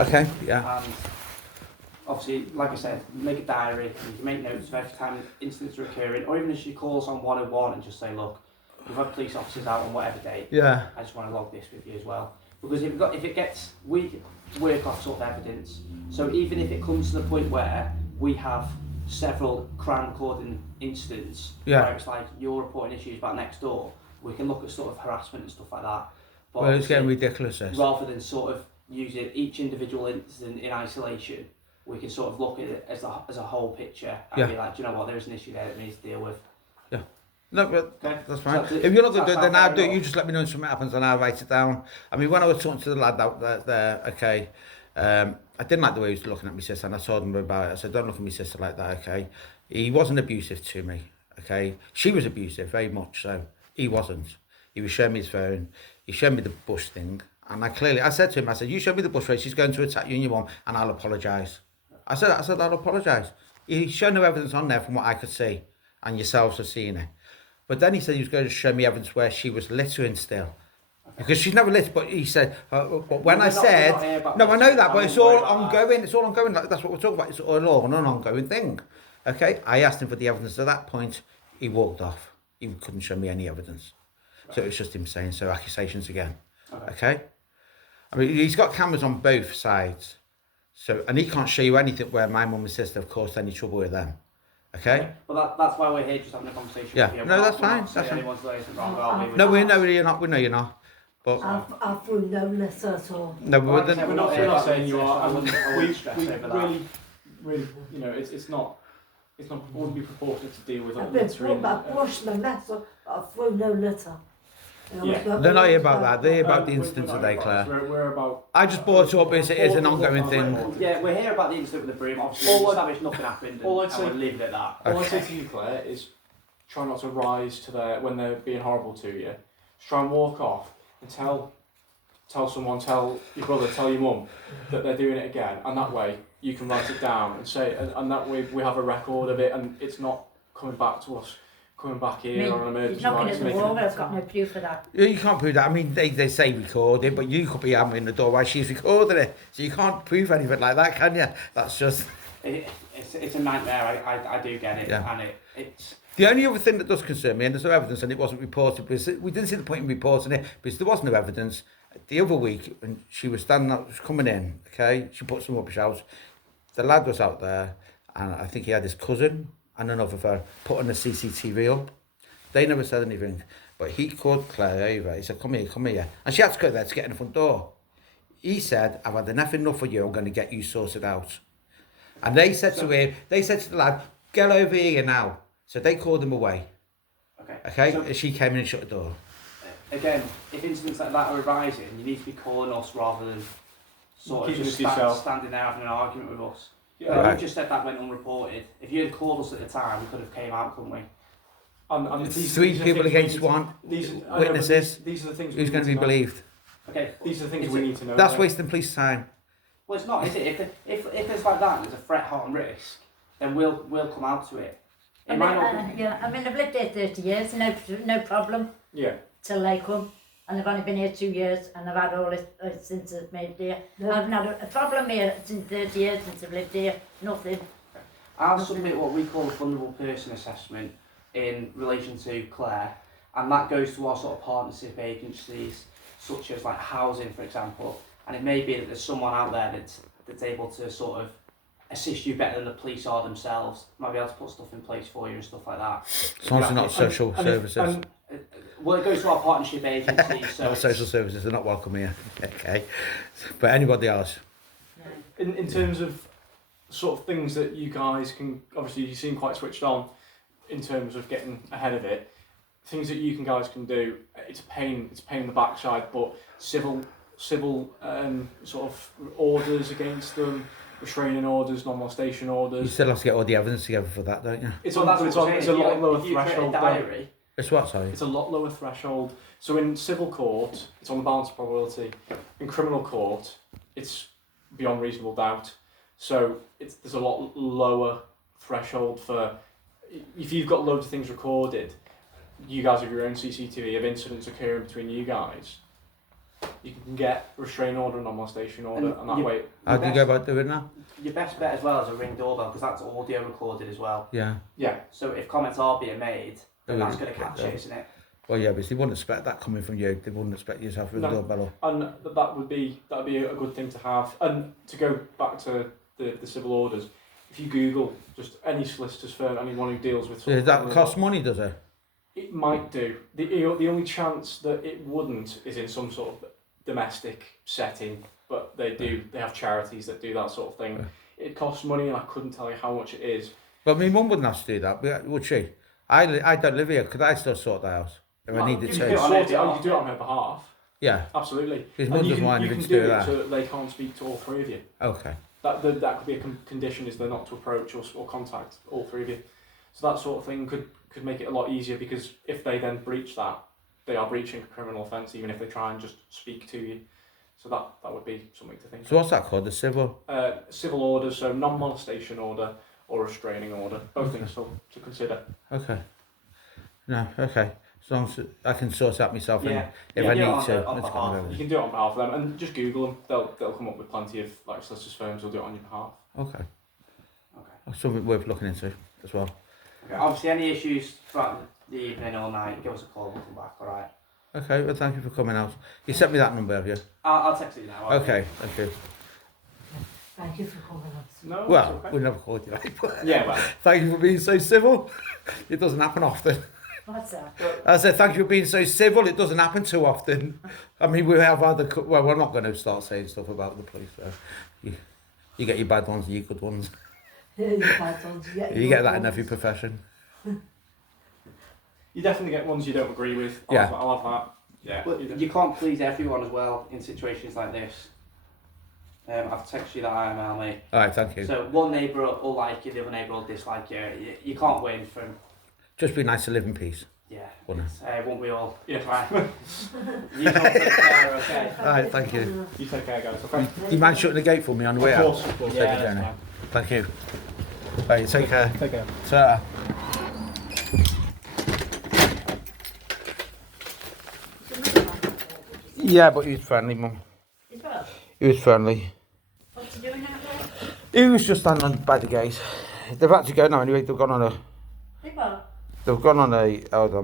Okay, yeah. And obviously, like I said, make a diary, you can make notes of every time incidents are occurring, or even if she calls on 101 and just say, look, we've had police officers out on whatever date, Yeah. I just want to log this with you as well. Because we work off sort of evidence, so even if it comes to the point where we have several crime recording incidents, where it's like you're reporting issues about next door, we can look at sort of harassment and stuff like that. But well, it's getting ridiculous. Rather than sort of using each individual incident in isolation, we can sort of look at it as a whole picture and be like, do you know what, there is an issue there that we need to deal with. Yeah. No, but okay. that's fine. If you're not going to do it, then I'll do it. You just let me know when something happens and I'll write it down. I mean, when I was talking to the lad out there, okay, I didn't like the way he was looking at my sister, and I told him about it. I said, don't look at my sister like that, okay? He wasn't abusive to me, okay? She was abusive, very much so. He wasn't. He was showing me his phone. He showed me the bush thing. And I said to him, I said, you show me the bush race, she's going to attack you and your mum, and I'll apologise. I said, I'll apologise. He showed no evidence on there from what I could see, and yourselves have seen it. But then he said he was going to show me evidence where she was littering still. Because she's never littered, but he said, but when I said, no, I know that, but it's all ongoing, it's all ongoing, that's what we're talking about, it's all an ongoing thing. Okay, I asked him for the evidence. At that point, he walked off. He couldn't show me any evidence. So it was just him saying, so accusations again. Okay? I mean, he's got cameras on both sides. So, and he can't show you anything where my mum and sister have caused any trouble with them. Okay? Well, that's why we're here, just having a conversation with you. No, that's fine. That's fine. No, we know you're not. We know you're not. But I've run no letter at all. No, we're not saying you are. I wouldn't stress over that. Really, you know, it wouldn't be proportionate to deal with I've brushed my mess up, but I've thrown no litter. They're not here about that. They're here about the incident today, Claire. We're about. I just brought it up as it is an ongoing thing. Yeah, we're here about the incident with the broom. Obviously, we established nothing happened, and we'll leave it at that. All I say to you, Claire, is try not to rise to when they're being horrible to you. Just try and walk off and tell someone, tell your brother, tell your mum that they're doing it again, and that way you can write it down and say, and that way we have a record of it, and it's not coming back to us. Coming back here on an emergency. Knocking at the wall, I've got no proof of that. You can't prove that. I mean, they say recorded, but you could be hammering the door while she's recording it. So you can't prove anything like that, can you? That's just... It's a nightmare, I do get it. Yeah. And it's... The only other thing that does concern me, and there's no evidence, and it wasn't reported, because we didn't see the point in reporting it, because there was no evidence. The other week, when she was standing up, was coming in, okay, she put some rubbish out. The lad was out there, and I think he had his cousin and another fella putting the CCTV up. They never said anything, but he called Claire over. He said, come here. And she had to go there to get in the front door. He said, I've had enough of you, I'm going to get you sorted out. And they said to him, they said to the lad, get over here now. So they called him away. Okay, so, she came in and shut the door. Again, if incidents like that are arising, you need to be calling us rather than sort of just standing there having an argument with us. Yeah, you just said that went unreported. If you had called us at the time, we could have came out, couldn't we? It's three people against one. Witnesses. These are the things. Who's going to be believed? Okay. These are the things we need to know. That's wasting police time. Well, it's not, is it? If it's like that, and there's a threat, harm, risk, then we'll come out to it. I mean, I've lived here 30 years, no problem. Yeah. Till they come. And I've only been here 2 years, and I've had all this since I've moved here. No. I haven't had a problem here since 30 years since I've lived here. Nothing. I'll submit what we call a vulnerable person assessment in relation to Claire, and that goes to our sort of partnership agencies, such as like housing, for example. And it may be that there's someone out there that's able to sort of assist you better than the police are themselves. Might be able to put stuff in place for you and stuff like that. As long as they're not social services. Well, it goes to our partnership agency. So not social services, they're not welcome here. Okay. But anybody else? In terms of sort of things that you guys can, obviously you seem quite switched on in terms of getting ahead of it. Things that you guys can do, it's a pain in the backside, but civil sort of orders against them, restraining orders, non-molestation orders. You still have to get all the evidence together for that, don't you? It's a lot lower threshold. It's what, sorry? It's a lot lower threshold. So in civil court, it's on the balance of probability. In criminal court, it's beyond reasonable doubt. So there's a lot lower threshold for, if you've got loads of things recorded, you guys have your own CCTV of incidents occurring between you guys, you can get a restraining order and non-molestation order, and that way. How do you go about doing that? Your best bet as well is a Ring doorbell, because that's audio recorded as well. Yeah. Yeah. So if comments are being made, then Yeah, that's going to catch yeah. it, isn't it? Well, yeah, but they wouldn't expect that coming from you. They wouldn't expect you to have a No. doorbell. And that would be a good thing to have. And to go back to the civil orders, if you Google just any solicitor's firm, anyone who deals with Does that cost money, does it? it might do. The only chance that it wouldn't is in some sort of domestic setting, but they have charities that do that sort of thing. It costs money, and I couldn't tell you how much it is. But my mum wouldn't have to do that, would she? I don't live here. Could I still sort that out if I needed You to? can sort it out, you can do it on her behalf. Yeah. Absolutely. His And mum you doesn't want can anything to do do with it that. so that they can't speak to all three of you. Okay. That could be a condition, is they're not to approach or contact all three of you. So that sort of thing could make it a lot easier, because if they then breach that, they are breaching a criminal offence, even if they try and just speak to you. So that would be something to think So what's that called? The civil? Civil order, so non-molestation order or restraining order, both things to consider. Okay. No, okay. As long as I can sort out myself Yeah. if Yeah, I do it need on to. the- on Let's get behalf. rid of You it. can do it on behalf of them, and just Google them. They'll come up with plenty of solicitors firms who'll do it on your behalf. Okay. Okay. Something worth looking into as well. Okay. Obviously, any issues throughout the evening or night, give us a call. We'll come back. All right. Okay, well, thank you for coming out. You sent me that number, have you? I'll text it now. Okay, thank you. Thank you for coming on. No, Well, it's okay. we never called you. Yeah, well, Thank you for being so civil. It doesn't happen often. What's that? I said, thank you for being so civil. It doesn't happen too often. I mean, we have other... Well, we're not going to start saying stuff about the police. So you get your bad ones and your good ones. You get that in every profession. you definitely get ones you don't agree with. Yeah. I'll have that. Yeah. But you can't please everyone as well in situations like this. I've texted you that IML, mate. All right, thank you. So one neighbour will like you, the other neighbour will dislike you. You can't win from... Just be nice to live in peace. Yeah. Wouldn't Won't we all? Yeah. Try. You don't take care, okay? All right, thank you. You take care, guys. Okay. Do you mind shutting the gate for me on the way Of out? course, of course. Yeah, that's yeah. fine. Thank you. Right, take care. Take care. Ta. Yeah, but he was friendly, Mum. Is what? He was friendly. What's he doing out there? He was just standing by the gate. They've had to go now anyway. They've gone on a... Is what? They've gone on a... Hold on.